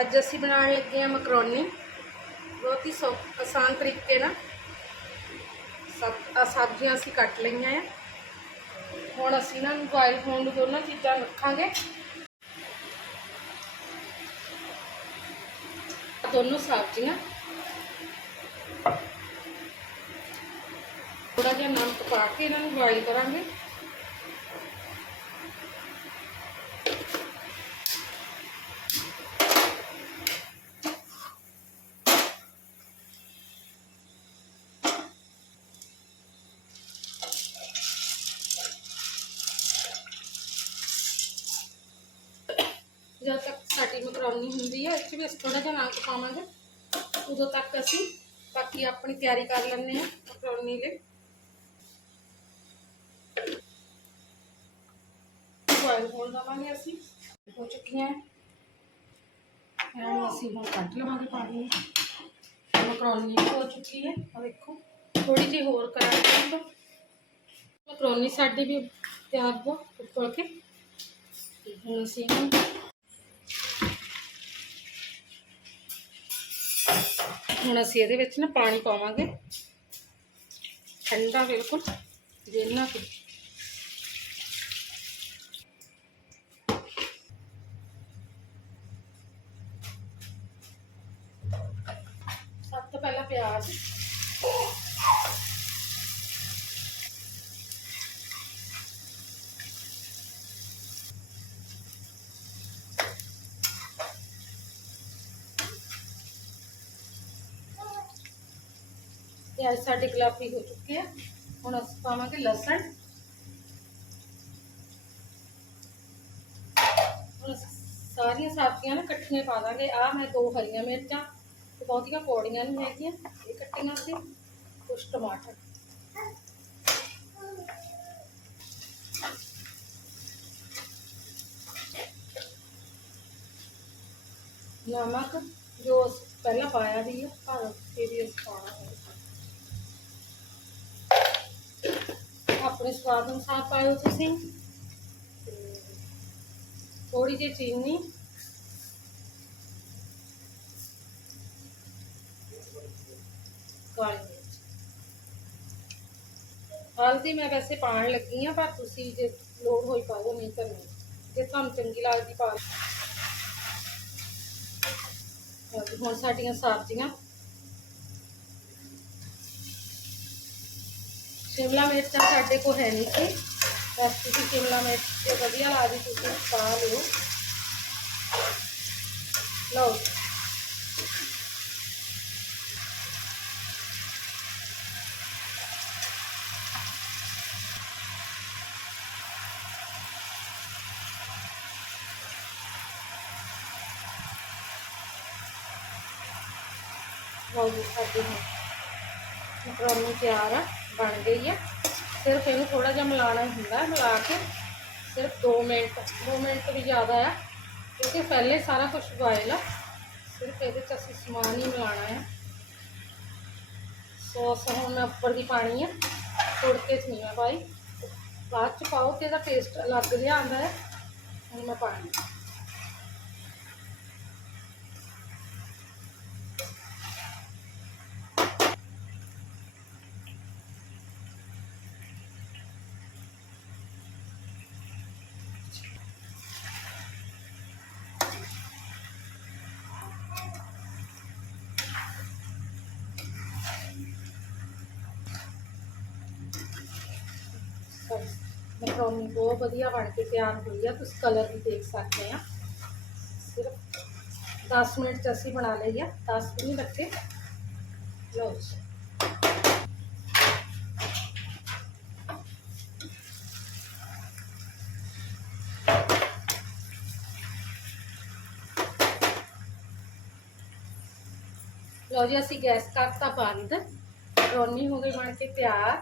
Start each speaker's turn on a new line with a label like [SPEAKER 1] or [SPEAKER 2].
[SPEAKER 1] ਅੱਜ ਅਸੀਂ ਬਣਾਉਣ ਲੱਗੇ ਹਾਂ ਮਕਰੋਨੀ। ਬਹੁਤ ਹੀ ਸੌ, ਆਸਾਨ ਤਰੀਕੇ ਨਾਲ। ਸਬ ਆਹ ਸਬਜ਼ੀਆਂ ਅਸੀਂ ਕੱਟ ਲਈਆਂ ਆ। ਹੁਣ ਅਸੀਂ ਇਹਨਾਂ ਨੂੰ ਮੋਬਾਈਲ ਹੋਣ ਨੂੰ ਦੋਨਾਂ ਚੀਜ਼ਾਂ ਰੱਖਾਂਗੇ। ਦੋਨੋਂ ਸਬਜ਼ੀਆਂ। ਥੋੜਾ ਜਿਹਾ ਨਮਕ ਪਾ ਕੇ ਇਹਨਾਂ ਨੂੰ ਬੋਇਲ ਕਰਾਂਗੇ। ਸਾਡੀ ਮਕਰੋਨੀ ਹੁੰਦੀ ਹੈ ਇਸ ਵਿੱਚ ਥੋੜਾ ਜਿਹਾ ਨਮਕ ਪਾਵਾਂਗੇ ਉਦੋਂ ਤੱਕ ਅਸੀਂ ਬਾਕੀ ਆਪਣੀ ਤਿਆਰੀ ਕਰ ਲੈਂਦੇ ਹਾਂ ਮਕਰੋਨੀ ਲਈ ਬੋਇਲ ਹੋਣ ਦਵਾਂਗੇ ਅਸੀਂ ਹੋ ਚੁੱਕੀਆਂ ਐਂ ਅਸੀਂ ਹੁਣ ਕੱਢ ਲਵਾਂਗੇ ਪਾਣੀ ਨੂੰ ਮਕਰੋਨੀ ਵੀ ਹੋ ਚੁੱਕੀ ਹੈ ਆ ਵੇਖੋ ਥੋੜੀ ਜਿਹੀ ਹੋਰ ਕਰਾਂਗੇ ਇਹਨੂੰ। ਮਕਰੋਨੀ ਸਾਡੀ ਵੀ ਤਿਆਰ ਹੋ ਉੱਪਰ ਕੇ ਤੇ ਹੁਣ ਅਸੀਂ ਹੁਣ ਅਸੀਂ ਇਹਦੇ ਵਿੱਚ ਨਾ ਪਾਣੀ ਪਾਵਾਂਗੇ। ਠੰਡਾ ਬਿਲਕੁਲ ਜਿੰਨਾ ਕਿ ਸਭ ਤੋਂ ਪਹਿਲਾਂ ਪਿਆਜ਼। ਪਿਆਜ਼ ਸਾਡੇ ਗੁਲਾਬੀ ਹੋ ਚੁੱਕੇ ਆ ਹੁਣ ਅਸੀਂ ਪਾਵਾਂਗੇ ਲਸਣ ਹੁਣ ਅਸੀਂ ਸਾਰੀਆਂ ਸਬਜ਼ੀਆਂ ਨਾ ਇਕੱਠੀਆਂ ਪਾ ਦਾਂਗੇ ਆ ਮੈਂ ਦੋ ਹਰੀਆਂ ਮਿਰਚਾਂ ਤੇ ਬਹੁਤੀਆਂ ਕੌੜੀਆਂ ਨਹੀਂ ਹੈਗੀਆਂ ਇਹ ਕੱਟੀਆਂ ਸੀ ਕੁਝ ਟਮਾਟਰ ਨਮਕ ਜੋ ਅਸੀਂ ਪਹਿਲਾਂ ਪਾਇਆ ਵੀ ਹੈ ਪਰ ਫਿਰ ਵੀ ਅਸੀਂ ਪਾਉਣਾ ਹੈ ਆਪਣੇ ਸਵਾਦ ਅਨੁਸਾਰ ਪਾਇਓ ਤੁਸੀਂ। ਥੋੜੀ ਜਿਹੀ ਚੀਨੀ। ਕਾਲੀ ਮਿਰਚ। ਹਲਦੀ ਮੈਂ ਵੈਸੇ ਪਾਉਣ ਲੱਗੀ ਆ ਪਰ ਤੁਸੀਂ ਜੇ ਲੋੜ ਹੋਈ ਪਾਓ, ਨਹੀਂ ਤਾਂ ਨਹੀਂ। ਜੇ ਤੁਹਾਨੂੰ ਚੰਗੀ ਲੱਗਦੀ, ਪਾ ਹੁਣ ਸਾਡੀਆਂ ਸਬਜ਼ੀਆਂ शिमला मिर्च साढ़े को है नहीं थी बस तुम शिमला मिर्च वजी ला दी तुम पा लो। लो। बहुत अच्छा है मैक्रोनी तैयार है ਬਣ ਗਈ ਆ। ਸਿਰਫ ਇਹਨੂੰ ਥੋੜਾ ਜਿਹਾ ਮਿਲਾਉਣਾ ਹੁੰਦਾ, ਮਿਲਾ ਕੇ ਸਿਰਫ 2 ਮਿੰਟ 2 ਮਿੰਟ ਵੀ ਜ਼ਿਆਦਾ ਆ। ਕਿਉਂਕਿ ਪਹਿਲੇ ਸਾਰਾ ਕੁਝ ਬੋਇਲ ਆ। ਸਿਰਫ ਇਹਦੇ ਚ ਅਸੀਂ ਸਮਾਨ ਹੀ ਮਿਲਾਉਣਾ ਹੈ ਸੌਸ ਹੁਣ ਮੈਂ ਉੱਪਰ ਦੀ ਪਾਣੀ ਆ। ਤੁੜਕੇ ਚ ਨਹੀਂ ਮੈਂ ਪਾਈ। ਬਾਅਦ ਚ ਪਾਓ ਤੇ ਇਹਦਾ ਟੇਸਟ ਅਲੱਗ ਜਿਹਾ ਆਉਂਦਾ ਹੈ ਹੁਣ ਮੈਂ ਪਾਣੀ ਮਕਰੋਨੀ ਬਹੁਤ ਵਧੀਆ ਬਣ ਕੇ ਤਿਆਰ ਹੋਈ ਆ ਤੁਸੀਂ ਕਲਰ ਵੀ ਦੇਖ ਸਕਦੇ ਆ ਸਿਰਫ 10 ਮਿੰਟ ਚ ਅਸੀਂ ਬਣਾ ਲਈ ਆ 10 ਵੀ ਨਹੀਂ ਲੱਗੇ ਲਓ ਜੀ ਲਓ ਜੀ ਅਸੀਂ ਗੈਸ ਕਰਤਾ ਬੰਦ ਮਕਰੋਨੀ ਹੋ ਗਈ ਬਣ ਕੇ ਤਿਆਰ